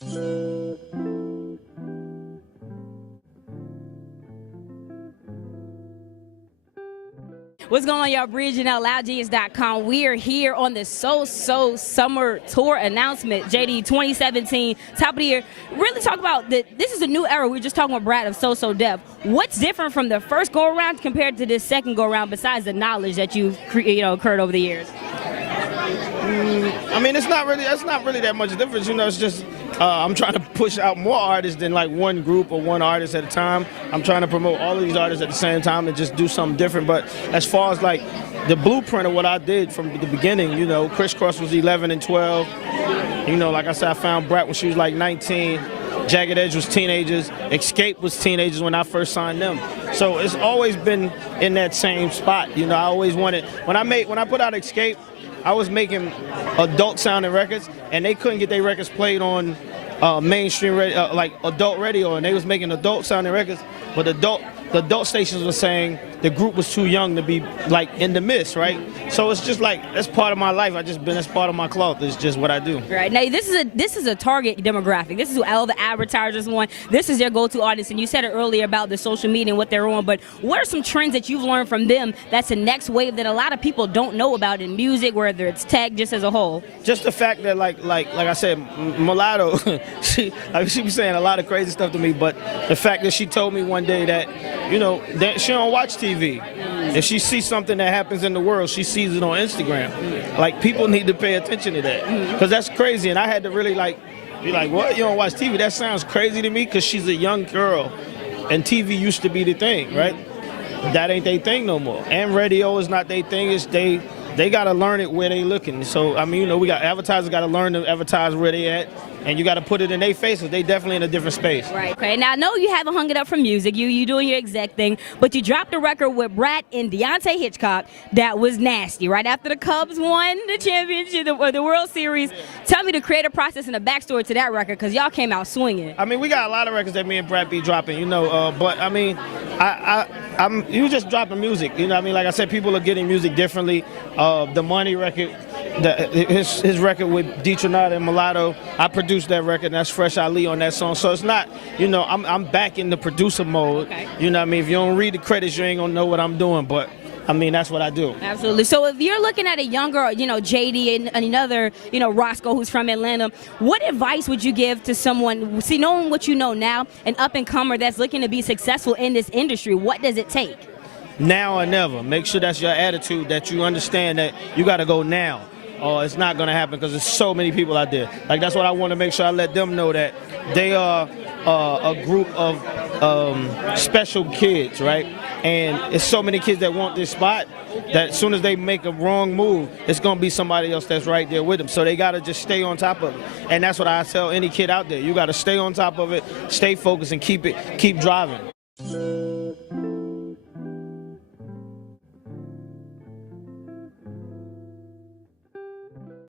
What's going on, y'all? Bridge and LoudGenius.com. We are here on the So Summer Tour announcement. JD 2017, top of the year. Really talk about that. This is a new era. We were just talking with Brad of So Def. What's different from the first go around compared to this second go around, besides the knowledge that you've occurred over the years? I mean, it's not really that much difference. It's just I'm trying to push out more artists than like one group or one artist at a time. I'm trying to promote all of these artists at the same time and just do something different. But as far as like the blueprint of what I did from the beginning, Crisscross was 11 and 12. Like I said, I found Brat when she was like 19. Jagged Edge was teenagers. Escape was teenagers when I first signed them. So it's always been in that same spot. I always wanted, when I put out Escape, I was making adult sounding records, and they couldn't get their records played on mainstream radio, like adult radio, and they was making adult sounding records, but the adult stations were saying the group was too young to be like in the mix, right? So it's just like, that's part of my life. That's part of my cloth. It's just what I do. Right. Now this is a target demographic. This is who all the advertisers want. This is their go-to audience. And you said it earlier about the social media and what they're on, but what are some trends that you've learned from them that's the next wave that a lot of people don't know about in music, whether it's tech, just as a whole? Just the fact that like I said, Mulatto, she be saying a lot of crazy stuff to me, but the fact that she told me one day that, that she don't watch TV. If she sees something that happens in the world, she sees it on Instagram. Like, people need to pay attention to that, because that's crazy. And I had to really be like, what? You don't watch TV? That sounds crazy to me, because she's a young girl, and TV used to be the thing, right? That ain't their thing no more. And radio is not their thing. It's they got to learn it where they looking. So, I mean, we got advertisers got to learn to advertise where they at, and you got to put it in their face, because they definitely in a different space. Right. Okay. Now, I know you haven't hung it up from music. You doing your exec thing, but you dropped a record with Brat and Deontay Hitchcock that was nasty. Right after the Cubs won the championship, the World Series. Tell me the creative process and the backstory to that record, because y'all came out swinging. I mean, we got a lot of records that me and Brat be dropping, but I mean, you just dropping music. I mean, like I said, people are getting music differently. The Money record, his record with Detroit and Mulatto, I produced that record, and that's Fresh Ali on that song. So it's not, I'm back in the producer mode. Okay. What I mean? If you don't read the credits, you ain't gonna know what I'm doing, but I mean, that's what I do. Absolutely. So if you're looking at a younger, JD and another, Roscoe who's from Atlanta, what advice would you give to someone, knowing what you know now, an up-and-comer that's looking to be successful in this industry? What does it take? Now or never. Make sure that's your attitude, that you understand that you got to go now. Or it's not going to happen, because there's so many people out there. Like, that's what I want to make sure I let them know, that they are a group of special kids, right? And it's so many kids that want this spot that as soon as they make a wrong move, it's going to be somebody else that's right there with them. So they got to just stay on top of it. And that's what I tell any kid out there. You got to stay on top of it, stay focused, and keep driving.